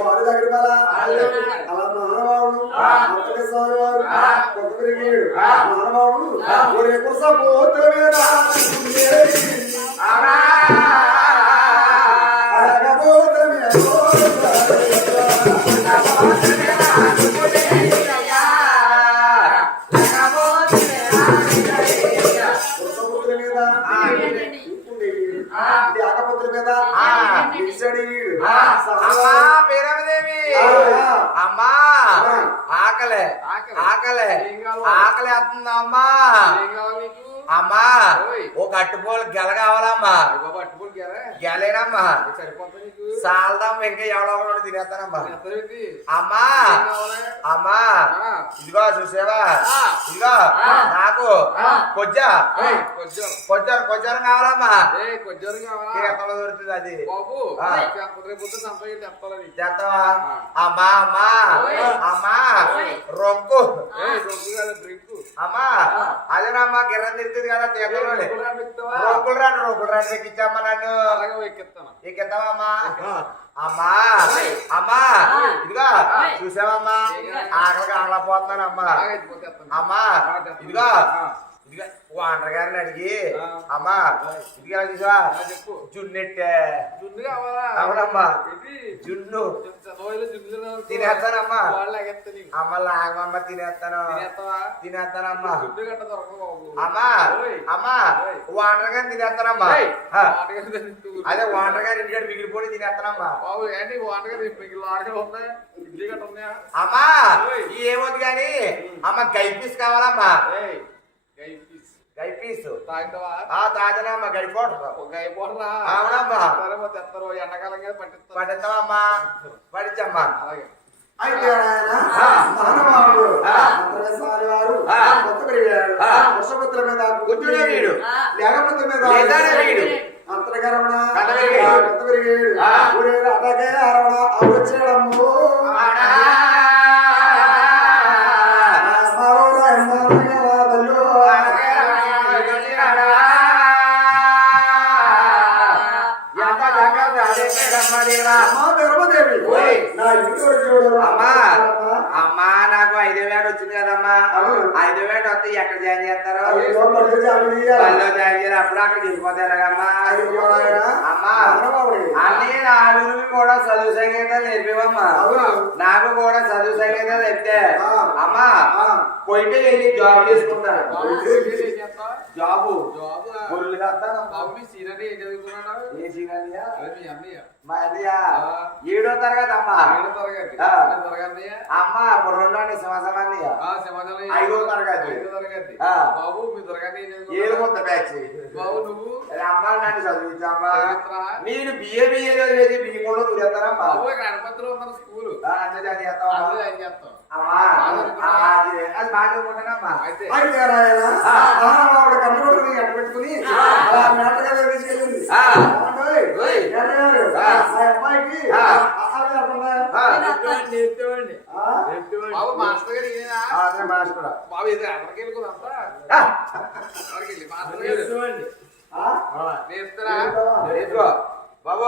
వారి దగ్గర అలా మానవాడు స్వామి వారు కొత్త పెరిగాడు మానవాడు ఒరే కుసపోతుల మీద అరగబోతుల మీద అమ్మా ఆకలే ఆకలే ఆకలి వస్తుందా అమ్మా అమ్మా ఒక అట్టుపోలు గెల కావాలమ్మా గెలేనమ్మా సాలదమ్మ ఇంకా ఎవడో తినేస్తానమ్మా అమ్మా అమ్మా ఇదిగో చూసావా ఇదిగో నాకు కొజ్జరం కావాలమ్మా ఎక్కడ దొరుకుతుంది అది చేస్తావా అమ్మా అమ్మా అమ్మా రొంకు అమ్మా అదేనమ్మా గిర్రం తిరుగుతుంది కదా తీర్థంలో రోకులు రాడు ఎక్కించమ్మా నన్ను ఎక్కిస్తావమ్మా అమ్మా అమ్మా ఇదిగో చూసావమ్మా ఆకలికి ఆగలేకపోతున్నానమ్మా అమ్మా ఇదిగో ఇదిగా వాంటర్ గారిని అడిగి అమ్మా ఇదిగా చూసా జున్నెట్టే అవునమ్మా జున్ను తినేస్తానమ్మా అమ్మ లాగమ్మ తినేస్తానమ్మా అమ్మా అమ్మా వాంటర్ గారిని తినేస్తానమ్మా అదే వాంటర్ గారి ఇంటికాడ మిగిలిపోయి తినేస్తానమ్మా అమ్మా ఏమొద్దు కానీ అమ్మ గైపీస్ కావాలమ్మా గైపీసు తాజనమ్మా గడిపోటరా అవునమ్మా ఎండాకాలంగా పట్టిస్తామమ్మా పట్టించమ్మా అయితే మానవాడు స్వామి వారు కొత్త పెరిగాడు వర్షపుత్రుల మీద గుజ్జునే వీడు లేకపోతే మీద అంతరగరమణ కొత్త పెరిగాడు అటకే అరవణ వచ్చేయడము అమ్మా నాకు 5,000 వచ్చింది కదమ్మా 5,000 వస్తే ఎక్కడ జాయిన్ చేస్తారు బల్లో జాయిన్ చేయరు అప్పుడు అక్కడ వెళ్ళిపోతారమ్మా అమ్మా అన్ని నాలుగు కూడా చదువు సంగీతం నేర్పివమ్మా నాకు కూడా చదువు సంగీతం చెప్తే అమ్మా పోయితే వెళ్ళి జాబ్ చేసుకుంటాను జాబు గొర్రెలు కాస్తాను ఏ సీనియర్ మా అన్నయ్య 7వ తరగతి అమ్మా అమ్మా 2 సంవత్సరం 5వ తరగతి ఏడు కొత్త బ్యాచ్ అమ్మ నన్ను చదివించమ్మా నేను బిఏ చదివేది బియ్యంలో దూరేస్తానమ్మా స్కూల్ అమ్మా అది బాగా చదువుకుంటానమ్మా కన్నగొడుకుని ఎట్ట పెట్టుకుని తీసుకెళ్ళింది అబ్బాయికి బాబు మాస్టర్ గారు బాబు ఇది ఎవరికి వెళ్ళిపోదంతా బాబు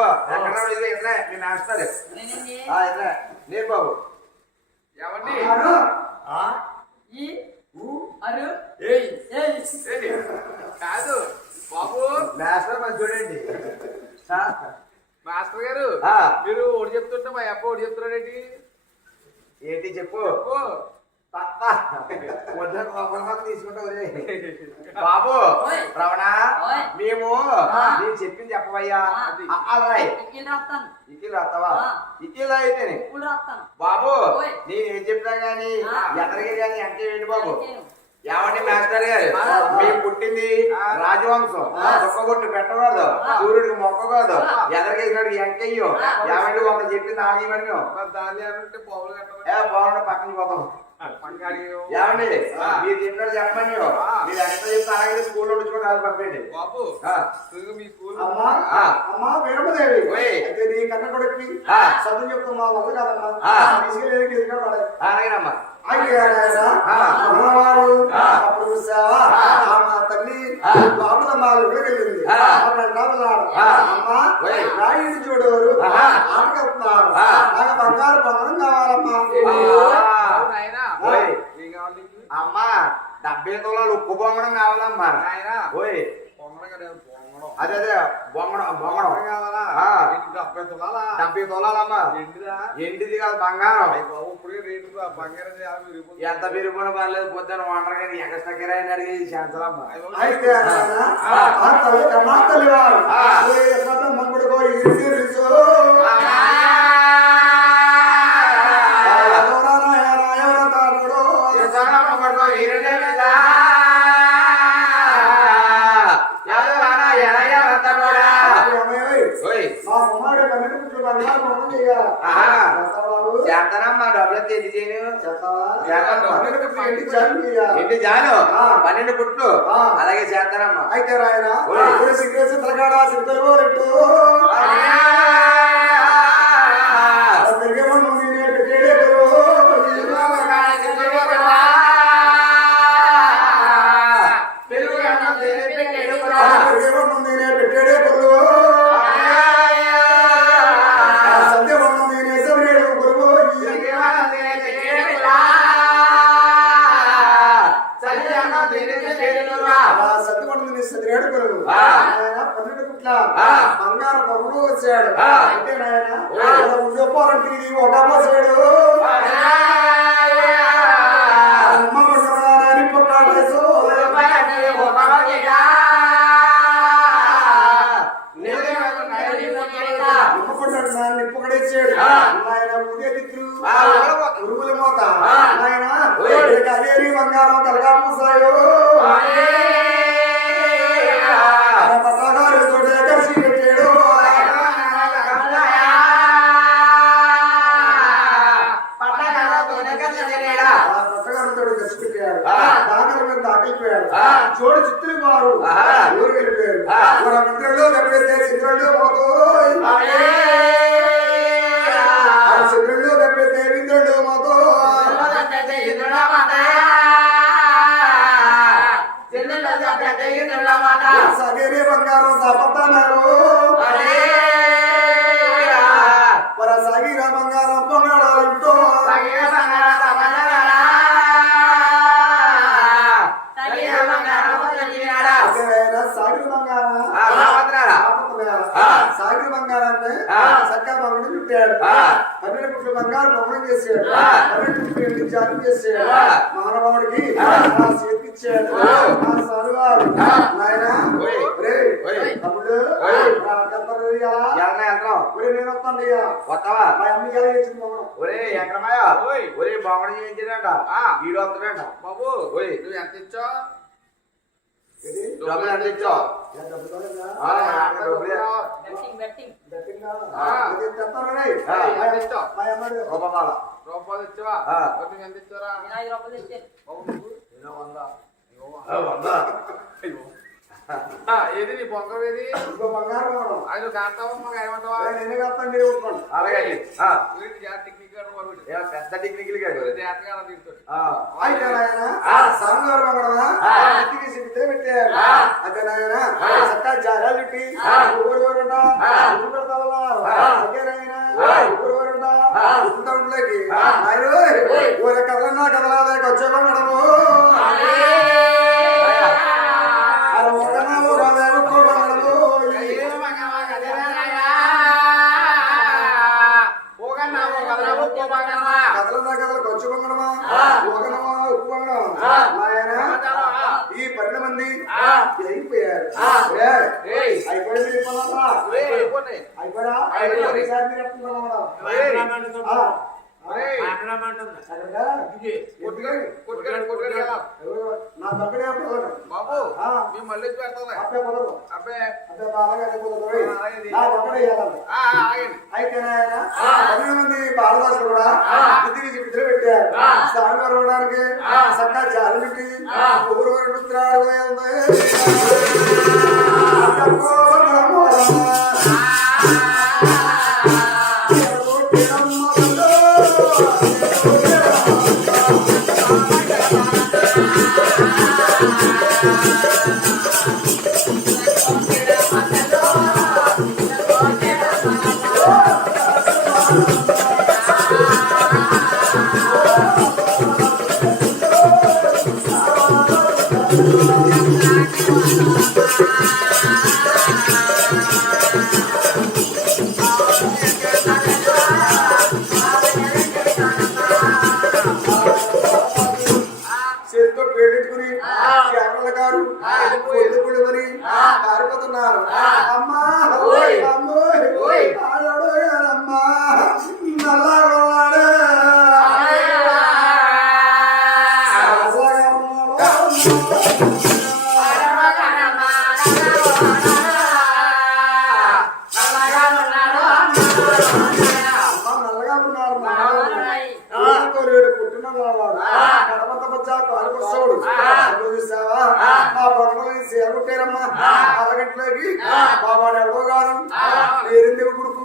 మీ మాస్టర్ నేను బాబు ఏమండి కాదు బాబు మాస్టర్ మంచి చూడండి మాస్టర్ గారు మీరు ఒకటి చెప్తుంటే మా అప్ప ఒకటి చెప్తున్నాడేంటి ఏంటి చెప్పు తీసుకుంటా బాబు రమణ మేము నేను చెప్పింది చెప్పవయ్యా ఇక్కిలు రాస్తావా ఇక్కిలు అయితేనే బాబు నేనేం చెప్పినా గానీ ఎక్కడికి కానీ అంటే ఏంటి బాబు ఏమండి మాస్టర్ గారు మేము పుట్టింది రాజవంశం ఒక్కగొట్టు పెట్టకూడదు సూర్యుడికి మొక్కకూడదు ఎదరికేసినాడు ఎంకయ్యో ఏమండి ఒక చెప్పింది ఆగేమని బాగుండే పక్కన పోతాం ఏమండి మీరు చెప్పినట్టు చెప్పండి మీరు ఎక్కడ చెప్తే అలాగే స్కూల్లో ఉంచుకొని అది పంపండి బాబు మీ స్కూల్ అమ్మా వీరమ్మదేవి అయితే నీ కన్న కొడుకుని చదువు చెప్తా మా వల్ల కాదమ్మా అలాగేనమ్మా అప్పుడు మా తల్లి బాబులమ్మాలు వెళ్ళింది అమ్మా రాయుడు చూడేవారు ఆటకు వెళ్తున్నారు నాకు బంగారు బంగారం కావాలమ్మా నాయనా ఓయ్ ఏం కావాలి నీకు? అమ్మా 70 తులాలు ఉక్కు బొమ్మడం కావాలమ్మా నాయనా ఓయ్ పొంగడం కదా పొంగడం అదే బొమ్మడం బొమ్మడం కావాలా ఆ. 70 తులాలా 70 తులాలమ్మా ఎండిదా ఎండిది కాదు బంగారం అయ్య బాబు ఇప్పుడే రేటు బంగారం విరిగిపోతుంది. ఎంత పెరుగుబడి పర్లేదు పొద్దున్న వంటరు కానీ ఎక్స్ట్రా కిరాయిని అడిగి చేస్తారమ్మా అయితే ఆ తల్లి కన్నా తల్లి వారు మంగుడుకో ఇరుసు చేస్తానమ్మా డబ్బులు తెలియ చేయను ఇంటి జాను 12 పుట్లు అలాగే చేస్తానమ్మా అయితే రాయన సిగ్గుగాడ సిద్ధలు బంగారు పొరుగులు వచ్చాడు అంటే నాయన ఉద్యోగానికి ఇది ఒక పోసాడు అమ్మ కొట్టడాని పొట్టాడేసు అమ్మ కొట్టడాన్ని నిప్పుకడేసాడు ఆయన ఉదయ దిక్కులు ఉరుగుల మోత ఆయన అదేరి బంగారం కలగా పూసాయో జోడు చిత్తులు వారు ఊరు వెళ్ళిపోయారు మన మిత్రులు దెబ్బతే చిత్రులు చిత్రులు దెబ్బతే మిత్రులు మాతో సగేరే బంగారం సపత్తన్నారు మన సగీర బంగారం పొంగడాలంటూ సాగిరి బంగారాన్ని చక్కగా బంగారం చుట్టాడు 12 పుట్ల బంగారం బొమ్మడం చేశాడు 12 పుట్ల ఎండి జాతి చేశాడు మానవుడికి చేతికిచ్చాడు సరువారు నాయన తమ్ముడు నేను వస్తాను వస్తావా మా అమ్మ ఎలా చేసింది ఒరే ఎక్కడమాయా ఒరే బొమ్మడం చేయించాడంట ఈడు వస్తాడంట బాబు ఓయ్ నువ్వు ఎంత ఇచ్చావు? డబ్బులు ఎంత ఇచ్చావు రూపాయలు ఇచ్చావా? నువ్వు ఎంత ఇచ్చారా? ఏది నీ పొంగం ఏది? అది కాస్తావా మాకు ఏమంటావా? అలాగే టెక్నిక్ పెద్ద టెక్నికల్ గాడు జాతకాల తీరుతాడు. అదే నాయన చక్కగా జాగాలు చుట్టి ఊరువరుండా ఊర కదలన్నా కదలాదే వచ్చేమో నడము ఈ 12 మంది అయిపోయారు నా దగ్గర బాబు మేము మళ్ళీ పెడతాం అబ్బే అయితే ఆయన 10 మంది బాలదాసులు కూడా తిరిగి బిడ్డలు పెట్టారు స్నానం కలవడానికి చక్కగా జాలి పెట్టి ఊరు చేతితో పేరెట్టుకుని ఎవరి గారు పొద్దుకుని పారిపోతున్నారు. అమ్మా అమ్మోయ్ అమ్మా నల్లగొన్నాడు నల్లగా ఉన్నాడు పుట్టిన కడపత బచ్చా పారిపోస్తాడు. చూసావా మా పక్కన సేరగొట్టారమ్మా అరగట్లోకి బాబాడు ఎవరో కాదు పేరుంది కొడుకు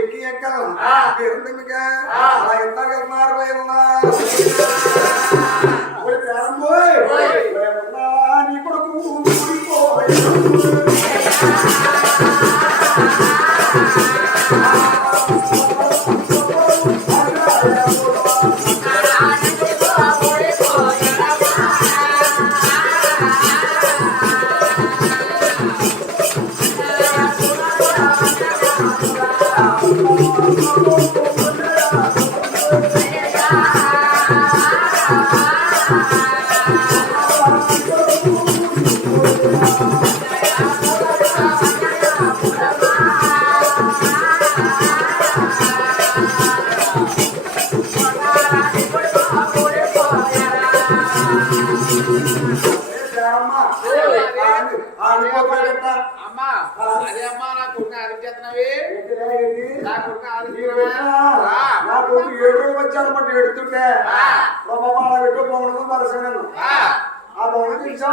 ఎక్కి ఎక్కలు పేరుంది అలా ఎంత వెళ్తున్నారు నీ కొడుకు అమ్మా అదే అమ్మా నా కొడుకు ఆదిత్యవి నా కొడుకు నా కొడుకు 7 రోజులు వచ్చారన్నమాట ఎడుతుంటే పెట్టుకోమను ఆ బొమ్మ చూసా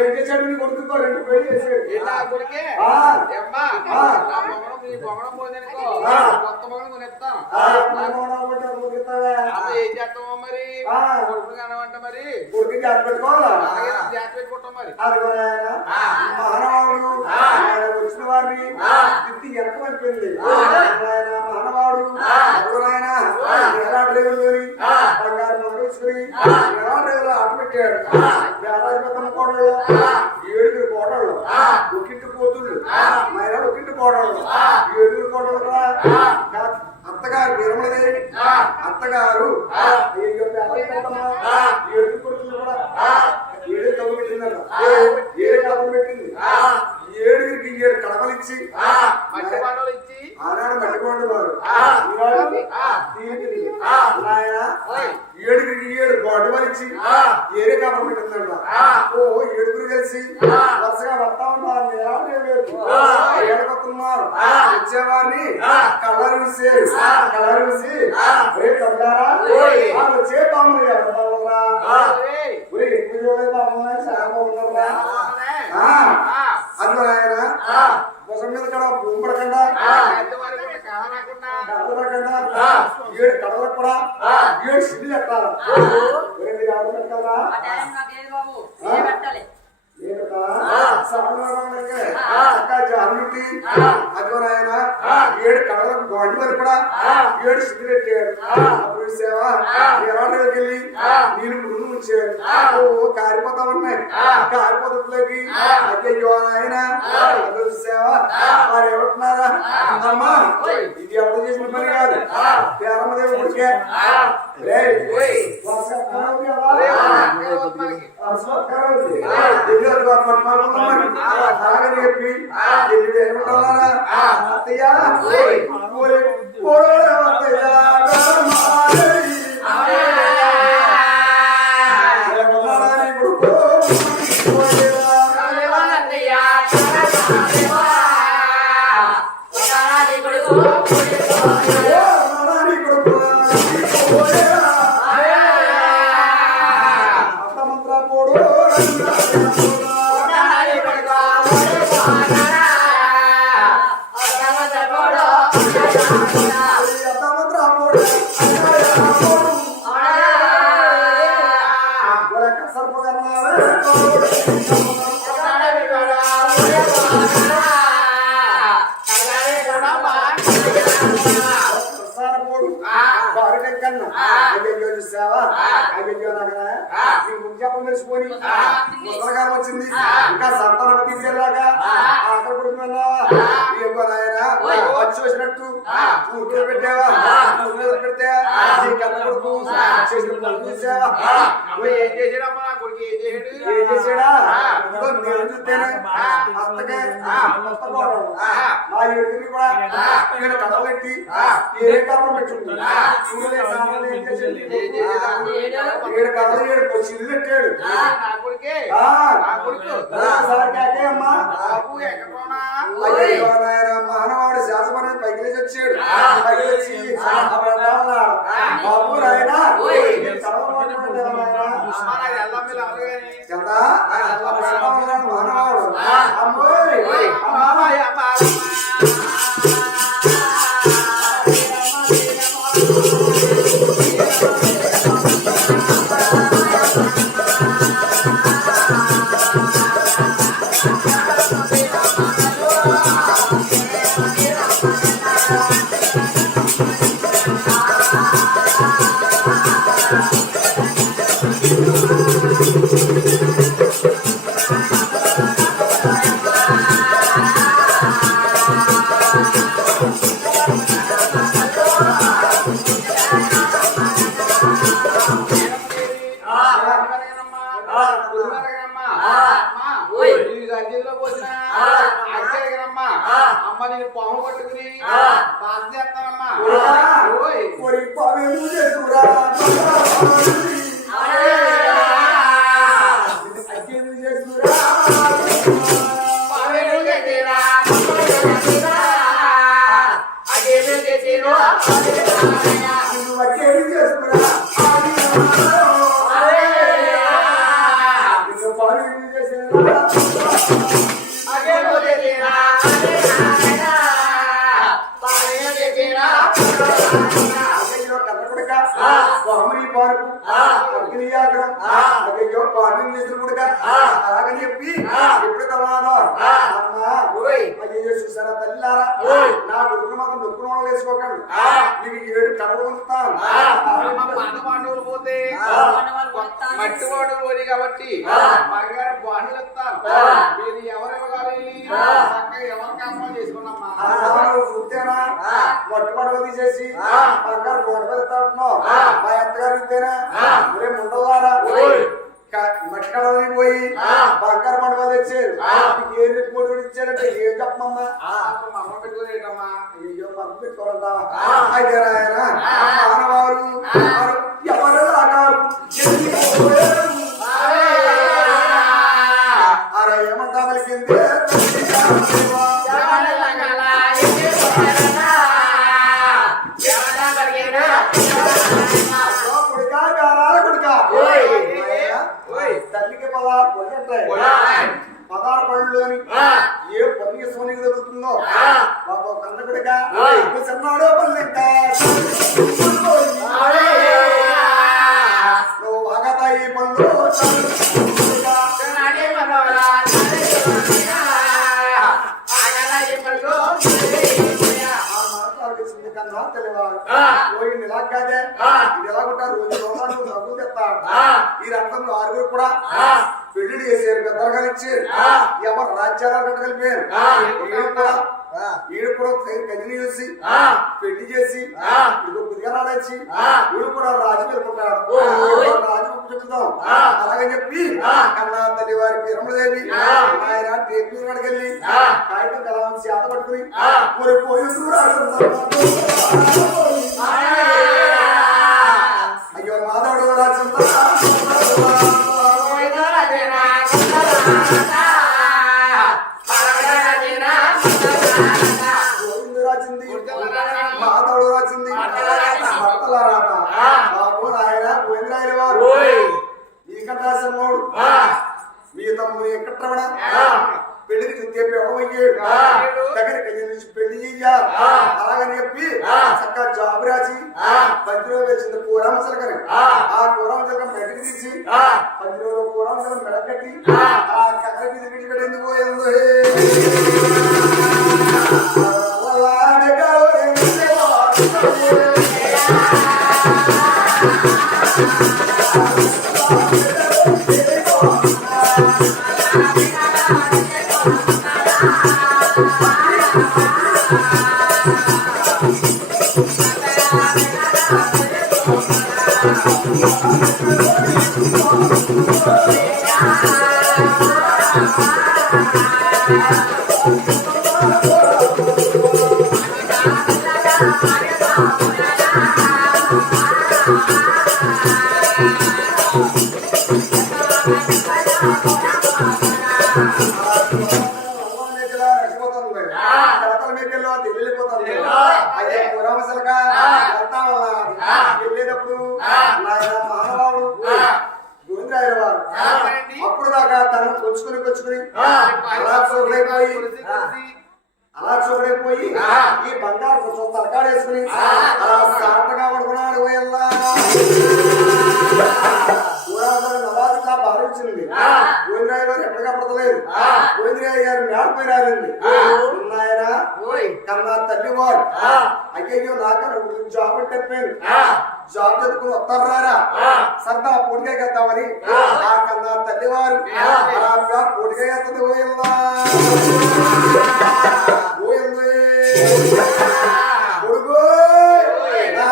ఏం చేశాడు నీ కొడుకు 2 పెళ్లి చేశాడు. కొత్త మొగడం కొనిస్తాం ఏం చేస్తామో మరి కొడుకు కనవంట మరి కొడుకు జాగ్రత్త పెట్టుకోవాలా జాగ్రత్త పెట్టుకుంటాం మరి మహానుభావుడు వచ్చిన వారిని తిట్టి వెనక పడిపోయింది. మహానుభావుడు ఎవరైనా ఎలా డ్రైవర్లోని బంగారు మండేశ్వరి ఎలా డ్రైవర్లో ఆట పెట్టాడు. వ్యాపారం కోడళ్ళు 7 కోడళ్ళు ఒక్కింటి కూతుళ్ళు మైనా ఒక్కింటి కోడళ్ళు 7 కోడళ్ళు కూడా అత్తగారు విరమలదేవి అత్తగారు 7 కొడుకులు కూడా 7 కబులు పెట్టిందట 7 కబులు పెట్టింది 7కి 7 కడపలు ఇచ్చి ఆనాడు మట్టికోండి వారు ఆయన 7కి 7 గొడ్డవలు ఇచ్చి 7 కబులు పెట్టిందంట. 7 కలిసి వరుసగా వస్తా ఉన్నారు ఏడకొస్తున్నారు వచ్చేవారిని కలర్ చూసి వచ్చే బామ్మలు ఎవరా ఎక్కువ బామ్మ చాలా ఉన్నారా అందులో ఆయన కోసం మీద కూడా భూపడకుండా 7 కడలకు కూడా 7 సిడ్లు పెట్టాలి. మీరు ఎవరు పెట్టాలా జానుటి అదిగో ఆయన 7 కడలకు గొడ్డు వరకు కూడా 7 సిడ్లు పెట్టాడు. అప్పుడు సేవా వెళ్ళి నేను ముందు ఉంచాడు. కారిపోతా ఉన్నాయి కారిపోతులకి అయ్యో ఆయన సేవా వారు ఎవరున్నారా అమ్మా ఇది ఎవరు చేసిన పని కాదు తేరమ్మదేవి ఉడికే చెప్పి ఏమంటారా అత్తయ్య అన్న అయ్యో చూసావా అయ్యో నాకనా నీ ముంజాపం మెరిసిపోయి ముసలగారు వచ్చింది ఇంకా సంతానం తీసేలాగా ఆకలి కొడుకున్నా నాయన వచ్చి వచ్చినట్టు ఊరిలో పెట్టావా ఊరిలో పెడితే నీ కన్న కొడుకు చేసిన పనులు చూసావా ఏం చేసాడమ్మా నా కొడుకు ఏం చేసాడు ఏం చేసాడా నేను చూస్తేనే అత్తగా మా ఎడుగుని కూడా ఇక్కడ కథలెట్టి ఏ కాపురం పెట్టుంది ఏడు కథలు ఏడు చిల్లు పెట్టాడు నా కొడుకే అమ్మా బాబు ఎక్కడున్నా మానవాడు శాసమని పైకి లేచి వచ్చాడు పైకి వచ్చి బాబు నాయన మానవాడు అమ్మాయి అమ్మ నేను పాము పట్టుకుని బాధ చేస్తానమ్మా అలాగని చెప్పి ఎప్పుడు తల్లాదో అమ్మా అయ్యో చూసారా తల్లారా నా కొడుకు మాత్రం నొక్కున వాళ్ళు వేసుకోకండి నీకు 7 కడవలు ఉంచుతాను పాండవులు పోతే మట్టి వాడు పోయి కాబట్టి బంగారు బాండ్లు ఇస్తాను మీరు ఎవరు ఇవ్వగాలి చక్కగా ఎవరు కాపం చేసుకున్నామ్మా చూస్తేనా మట్టి పడవ తీసేసి బంగారు గోడ పెడతాడున్నావు మా అత్తగారు ఇస్తేనా ఒరే ముండలారా మట్టి కడవని పోయి బంగారు పడవ తెచ్చారు ఏ రిపోర్ట్ ఇచ్చారంటే ఏం చెప్పమ్మా అమ్మ పెట్టుకోలేటమ్మా అయ్యో మనం పెట్టుకోవాలంటా అయితే ఆయన మానవారు ఎవరు అరే ఏమంటా పలికింది తల్లికి 16 పళ్ళు ఉంటాయి 16 పళ్ళులోని ఏ పల్లికి సోనికి దొరుకుతుందో బాబు కన్నకుడిగా చిన్నాడో పల్లి నువ్వు వాగతాయి పళ్ళు ఇలాగే ఇది ఎలాగుంటారు రోజు నవ్వులు తెస్తాడు ఈ రక్తంలో 6 కూడా పెళ్లి చేశారు పెద్దలు కలిచారు ఎవరు రాజ్యాలు కలిపారు ఈడు కూడా కజిని చూసి పెళ్లి చేసి ఇదిగో గురిగానాడొచ్చి వీడు కూడా రాజు వెళ్ళుకుంటాడు రాజు చెప్తాం అలాగే చెప్పి కన్నా తల్లి వారికి రమణదేవి ఆయన టేపు అడికెళ్ళి కాగితం కలాం చేత పట్టుకుని పోయి అయ్యో మాధవుడు రాజు మాధవుడు రాసింది భర్తల రాత బాబు నాయన గోవిందరాయల వారు ఈ కట్టాసన్నోడు మీ తమ్ముడు ఎక్కట్రవడ పెళ్లికి చెప్పి ఎవడమయ్యాడు దగ్గర కయ్య నుంచి పెళ్లి చెయ్యా అలాగని చెప్పి చక్కగా జాబు రాసి పందిలో వేసింది కూరామసలకని ఆ కూరామసలకం బయటకు తీసి పందిలో కూరామసలం మెడకట్టి ఆ కక్కకి విడిచిపెట్టి ఎందుకు పోయిందో Yeah. వెళ్ళేటప్పుడు మానవాడు గోవిందరాయల వారు అప్పుడు దాకా తను కొలుచుకుని అలా చూడైపోయి ఈ బంగారు కొంచెం తలకాడేసుకుని అలా సాటగా పడుకున్నాడు పోయల్లా నవాజులా భావించింది గోవిందరాయ గారు ఎక్కడిగా పడతలేదు గోవిందరాయ గారు మేడపై రాదండి ఉన్నాయన కన్నా తల్లి వారు అయ్యో నాకు జాబ్ చెప్పాను జాబ్ చదువుకుని వస్తారా సరదా పోటీగా వెళ్తామని ఆ కన్నా తల్లి వారు అలా పోటీగా వెళ్తుంది పోయల్లా కొడుకు నా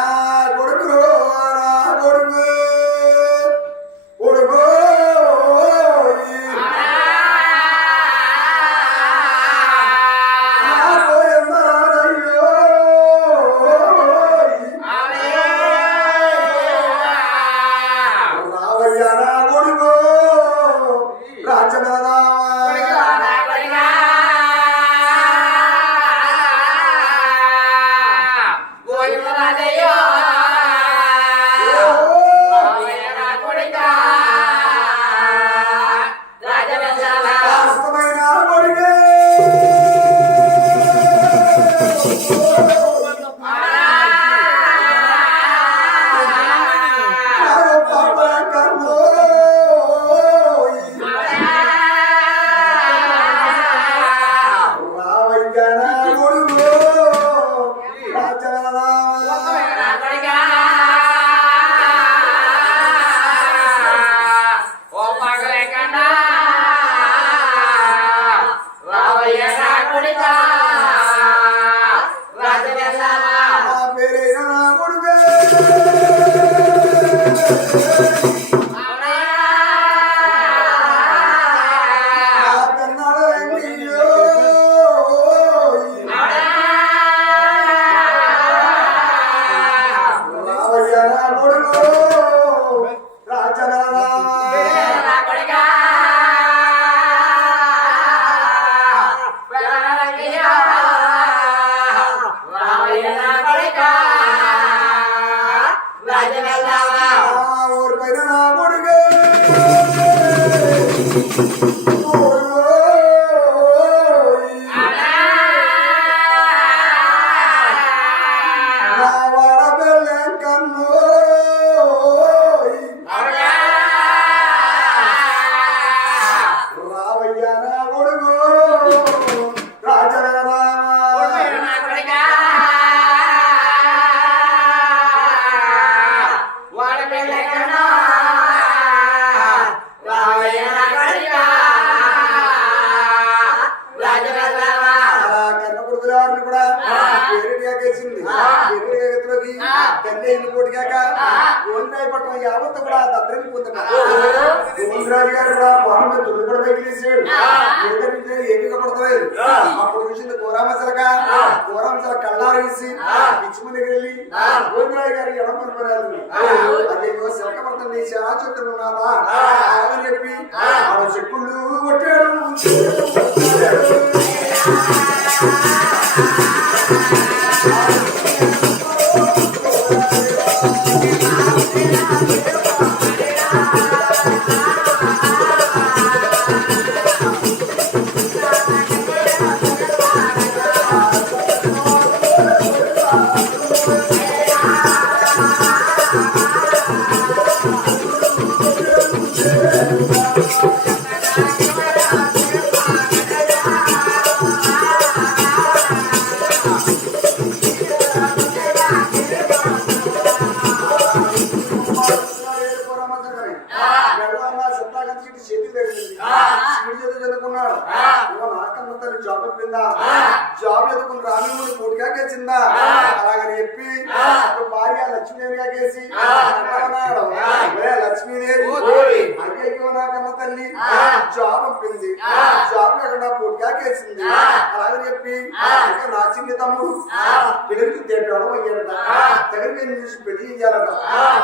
కొడుకు నా కొడుకు కొడుకు రావయ్య నా కొడుకు రాజ్యమదా అప్పుడు చూసింది కోరామసలక కళ్ళారేసి పిచ్చిమ దగ్గర వెళ్ళి గోవిందరాజు గారి ఎడమని అదేదో శిలకపడతాను నీ శాచక్రం ఉన్నావా అని చెప్పి ఆడ చెక్కుళ్ళు కొట్టాడు తల్లి జాబ్ చెప్పిందా జాబ్ ఎదుకుని రామేముని కోటికాకేసిందా అలాగని చెప్పి అప్పుడు భార్య లక్ష్మీదేవి కాకేసి అన్నాడు లక్ష్మీదేవి అయ్యో నా కన్న తల్లి జాబ్ చెప్పింది జాబ్ లేకుండా కోటికాకేసింది అలాగని చెప్పి నా చిన్ని తమ్ముడు పెళ్లికి తేపడం అయ్యాడట దగ్గరికి చూసి పెళ్లి చేయాలట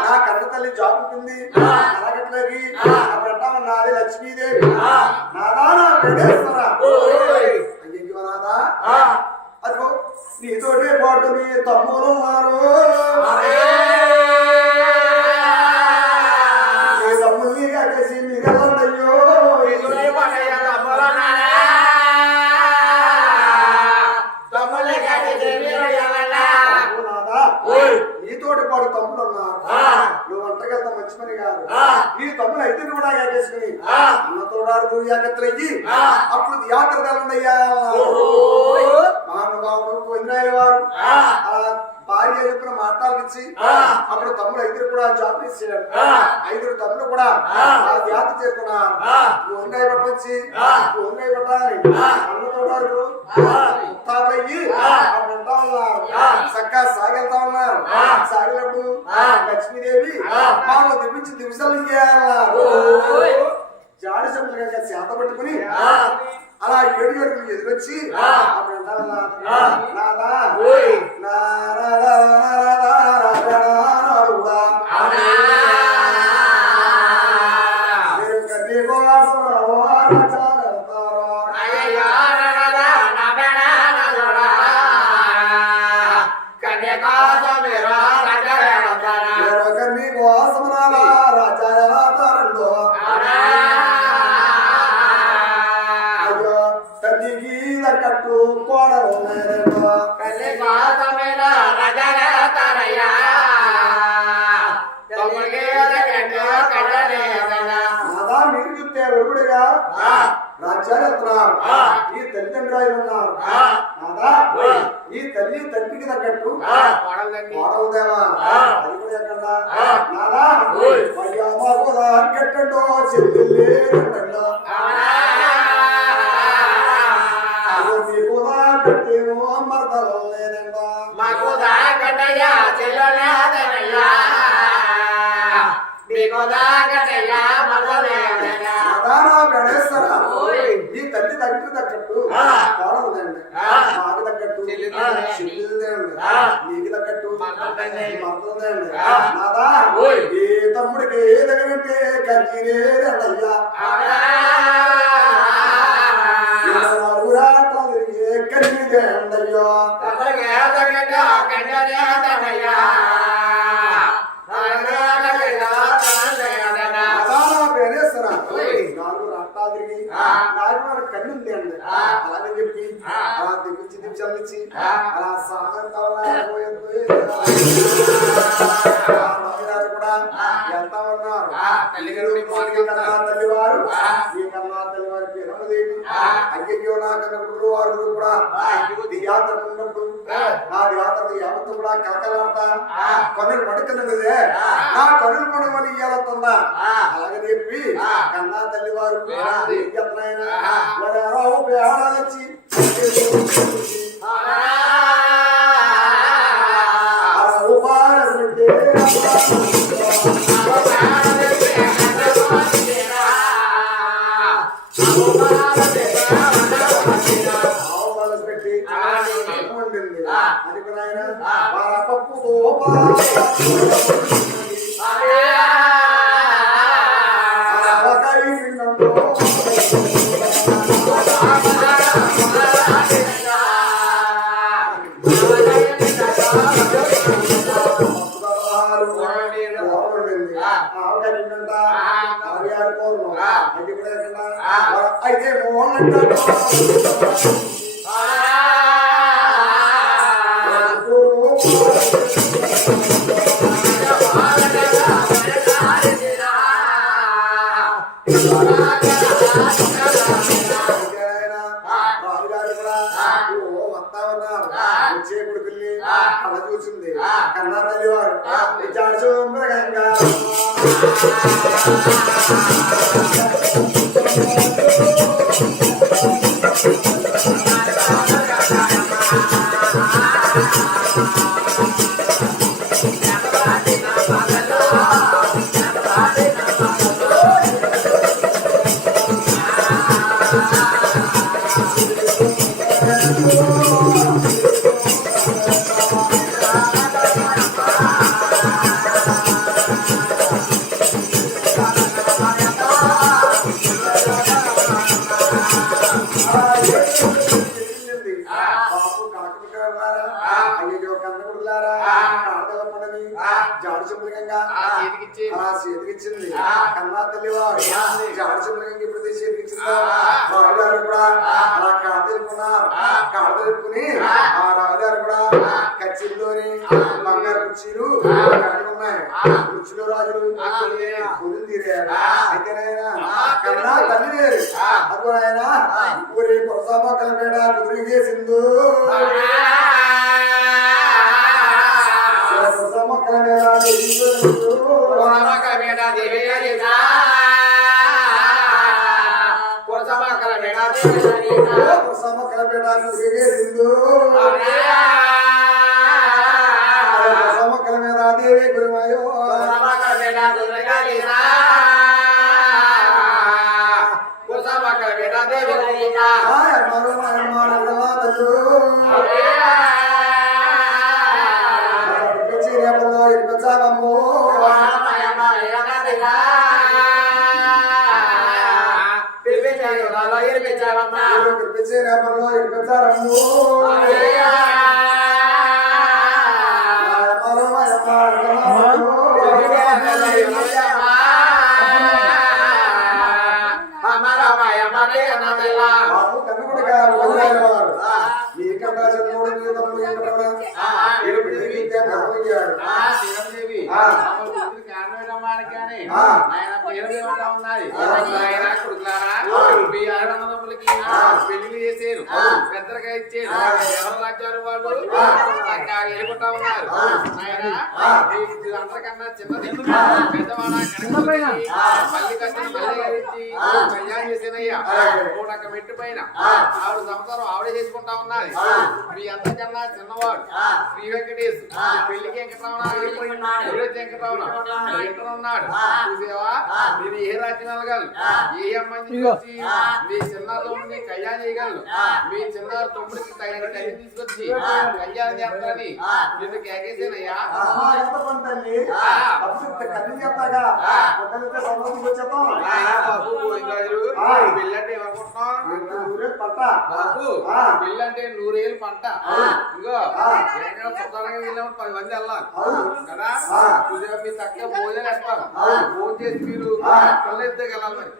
నా కన్న తల్లి జాబ్ చెప్పింది అలాగట్లాగి అప్పుడు అంటామా నాదే లక్ష్మీదేవి నాదా నా పెడేస్తారా అయ్యో నాదా అదిగో నీతోటే పాటు నీ తమ్ముడు ఉన్నారు నీ తమ్ముడిని కాకేసి మీరెళ్ళండయ్యో నీతోటి పాటు తమ్ముడు ఉన్నారు నువ్వు వంటకెళ్తా మంచి పని కాదు నీ తమ్ముడు అయితే కూడా ఏకేసుకుని అన్నతోడారు ఏకత్రయ్యి అప్పుడు యాత్ర తెలండయ్యా మహానుభావుడు పొందిరాయల వారు భార్య చెప్పిన మాట్లాడిచ్చి అప్పుడు తమ్ముడు ఐదురు కూడా జాబ్ ఇచ్చాడు ఐదురు తమ్ముడు కూడా యాత్ర చేసుకున్నారు వంకాయ పట్టొచ్చి వంకాయ పట్టాలి అన్నతోడారు ముత్తాతయ్యి అప్పుడు ఉంటా ఉన్నారు చక్కగా సాగెళ్తా ఉన్నారు సాగినప్పుడు లక్ష్మీదేవి మాకు తెప్పించి దివిసలు జాడి చెప్పులు చేత పట్టుకుని అలా ఏడు ఏడుగులు ఎదురొచ్చి అప్పుడు నాదా మీరు కన్నీ కోసమనాలా రాజా తారండో అయ్యో తల్లికి కట్టు కోడలు నాదా మీరు చూస్తే ఒరుగుడుగా రాజ్యాలు ఈ తల్లిదండ్రులు ఉన్నారు నాదా ఈ తల్లి తండ్రికి తగ్గట్టు కోడలు దేవా అది కూడా ఎక్కడ నాదా అయ్యా మాకు కట్టండో చెల్లి కట్టండో మీకు కట్టేమో మరదలు లేదండో మాకు కట్టయ్యా చెల్లెదనయ్యా మీకు కట్టయ్యా మరదలేదయ్యా ఈ తల్లి తండ్రి తగ్గట్టు కోడలుదండి మాకు తగ్గట్టు చెల్లిదండి నీకు తగ్గట్టు మరదలుదండి నాదా ఏ తమ్ముడికి ఏదగనంటే కన్నీరేదయ్యా కన్నీదేండయ్యో కన్నుంది అండి అలాగే చెప్పి అలా దిగుచ్చి దించి అలా సాగం కావాలని కూడా వెళ్తా ఉన్నారు తల్లివారు ఈ కన్నా తల్లివారి పేరమదేవి అయ్యో నా కన్నప్పుడు వారు కూడా దియాత్ర ఉన్నప్పుడు నా దియాత్ర యావత్తు కూడా కలకలాడతా కన్నులు పడుతున్నదే నా కన్నులు పడమని ఇయ్యాలతుందా అలాగే చెప్పి కన్నా తల్లివారు పేడాలొచ్చి పెట్టి వండింది అది కూడా ఆయన వాళ్ళ పప్పుతో అయితే మోహన్ చూసింది కన్నా తల్లివారు ఉండని జాడు చింపలికంగా చేతికిచ్చి ఆ చేతికిచ్చింది కన్నా తల్లివాడు జాడు చింపలికంగా ఇప్పుడు చేతికిచ్చిందా రాజుగారు కూడా అలా కాడ తెలుపుకున్నారు కాడ తెలుపుకుని ఆ రాజుగారు కూడా కచ్చిల్లోని బంగారు కుర్చీలు కలిగి ఉన్నాయి కుర్చీలో రాజులు గురులు తీరారు అయితేనైనా కన్నా తల్లి లేరు అప్పుడు ఆయన ఊరి కొరసామా కలిపేట కుదిరిగే సింధు కొరసామా కలిపేట కుదిరిగే సింధు కొరసామక్కల మీద దేవి గురుమాయో పెళ్లి చేశారు పెద్దగా ఇచ్చారు ఎవరు రాజ్యాలు వాళ్ళు వెళ్ళుకుంటా ఉన్నారు అందరికన్నా చిన్నది పెద్దవాడ మళ్ళీ కట్టిన మళ్ళీ కలిసి కళ్యాణం చేసేనయ్యా ఒక మెట్టు పైన ఆవిడ సంసారం ఆవిడే చేసుకుంటా ఉన్నది మీ అందరికన్నా చిన్నవాడు శ్రీ వెంకటేష్ పెళ్లికి వెంకటరమణ వెంకటరమణ ఉన్నాడు చూసేవా నేను ఏ రాజ్యం వెళ్ళగలను ఏ అమ్మాయిని తీసుకొచ్చి మీ చిన్నారుని కళ్యాణం చేయగలను మీ చిన్నారు తొమ్మిదికి తగిన కళ్యాణం తీసుకొచ్చి కళ్యాణం చేస్తారని నిన్ను కేకేసేనయ్యా పెళ్ళంటే పెళ్ళంటే 100 ఏళ్ళు పంట ఇంకో పుస్తకానికి వెళ్ళినప్పుడు 10 మంది వెళ్ళాలి కదా మీ చక్కగా భోజనం వేస్తారు భోజనం చేసి మీరు పిల్లలు ఎత్తే వెళ్ళాలి మరి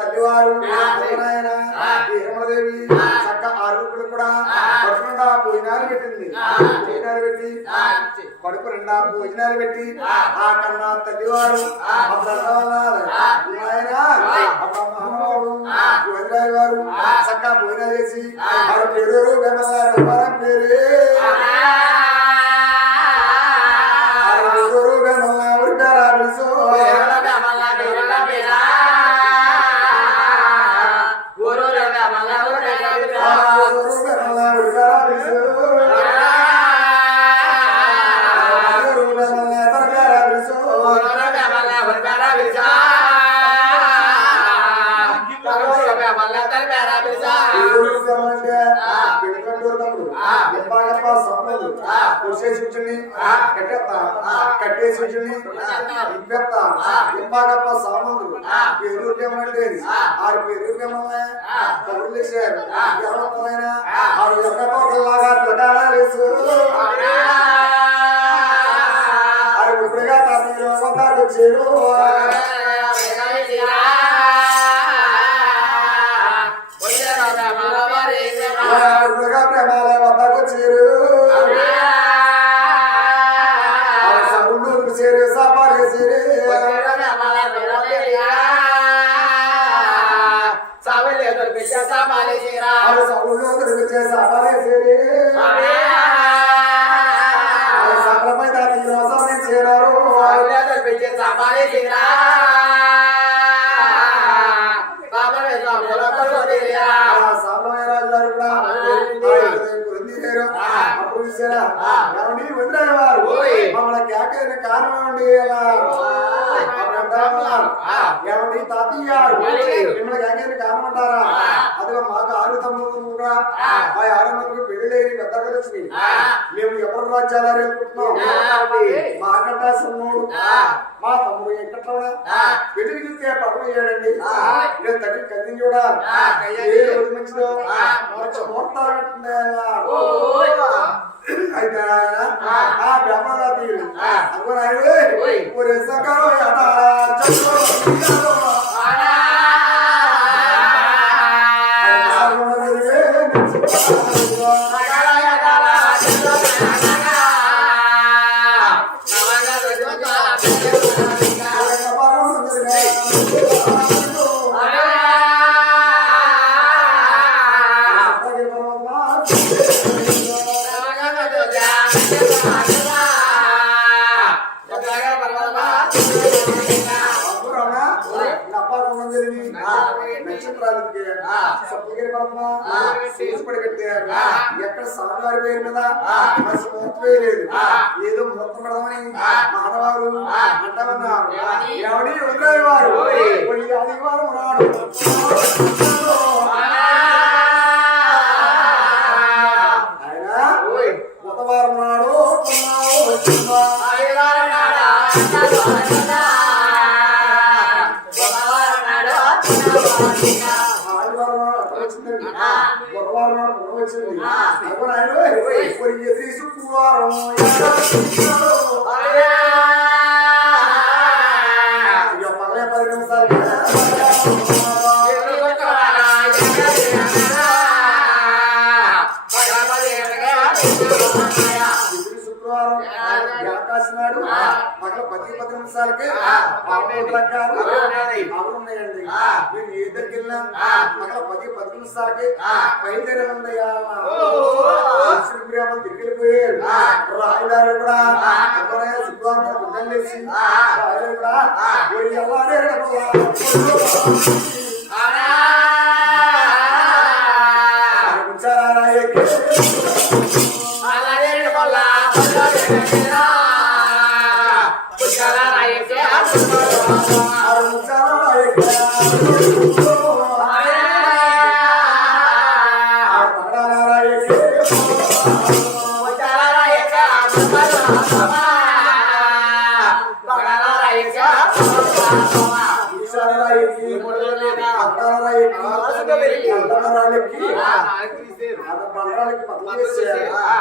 తల్లివారు హేమదేవి చక్క ఆరోగ్యులు కూడా కడుపునిండా భోజనాలు పెట్టింది భోజనాలు పెట్టి కడుపు నిండా భోజనాలు పెట్టి ఆ కన్నా తల్లివారు మహానుభావుడు వారు చక్క భోజనాలు చేసి వారు పేరు పేరే కట్టేసి ఇంపాగప్ప సామంతులు పేరు ఏమంటేది ఆరు పేరు కబుర్లేసారు ఎవరైనా ఆరు ఎక్కడలాగా ప్రకారాలేసు ఆరు ఇప్పుడుగా తాతయ్య వద్దకు వచ్చారు ప్రేమాల వద్దకు వచ్చారు మమ్మల్ని కేకైన కారణం అండి ఏమండి తాతయ్య మిమ్మల్ని కేకైన కారణం అంటారా అదిగో మాకు 6 తమ్ముళ్ళు కూడా ఆ 6 మందికి పెళ్ళి పెద్దగా వచ్చినాయి మేము ఎవరు రాజ్యాలు అనుకుంటున్నాం మా అక్కటాసన్నోడు మా తమ్ముడు ఎక్కట్లోడా పెళ్లికి చూస్తే పడవ అయ్యాడండి నేను దగ్గర కదిలి చూడా ఏ రోజు మంచిదో మంచి ముహూర్తాలు కట్టిందా అయితే ఆ బ్రహ్మగా తీరు అనుకుని ఆయన ఒరే సకాలం ఎక్కడ స్వామివారి పేరు మీద మంచి ముహూర్తం వేయలేదు ఏదో ముహూర్తం పెడదామని మానవారు అంటామన్నారు ఎవడి ఉండేది వారు ఆదివారం నాడు ఆయన బుధవారం నాడు వచ్చింది శుక్రవారం పల్లె 10 నిమిషాలు శుక్రవారం ఆకాశనాడు పగల 10 నిమిషాలకి అవునున్నాయండి మేము ఏ దగ్గరికి వెళ్ళినా పగల 10 నిమిషాలకి బయలుదేరి ఉందయ్యా దగ్గరికి పోయారు రాయుడారు కూడా శుక్రవారం గుడ్డలేసి రాయుడు కూడా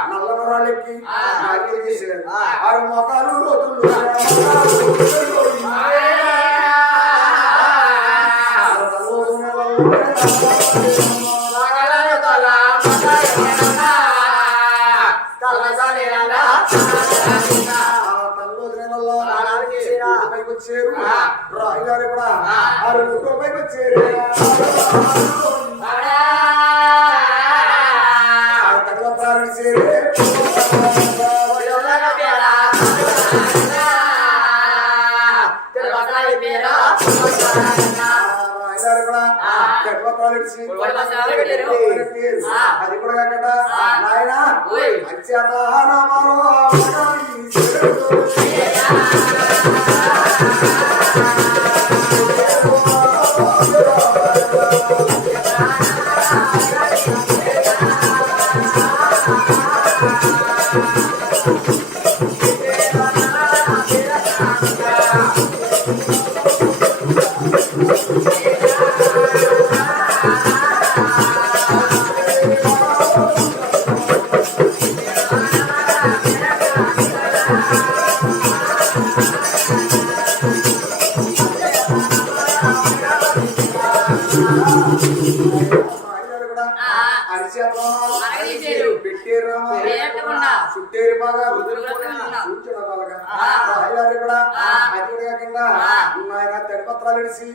నల్లమరాళ్ళకి ఆరు మొఖాలు రోజులు వచ్చారు రాయుగారు కూడా ఆరు పైకి వచ్చారు తగల ప్రారంభించారు అది కూడా కాకట నాయన చుట్టేరు బాగా ఆయన తెడపత్రాలు ఇడిసి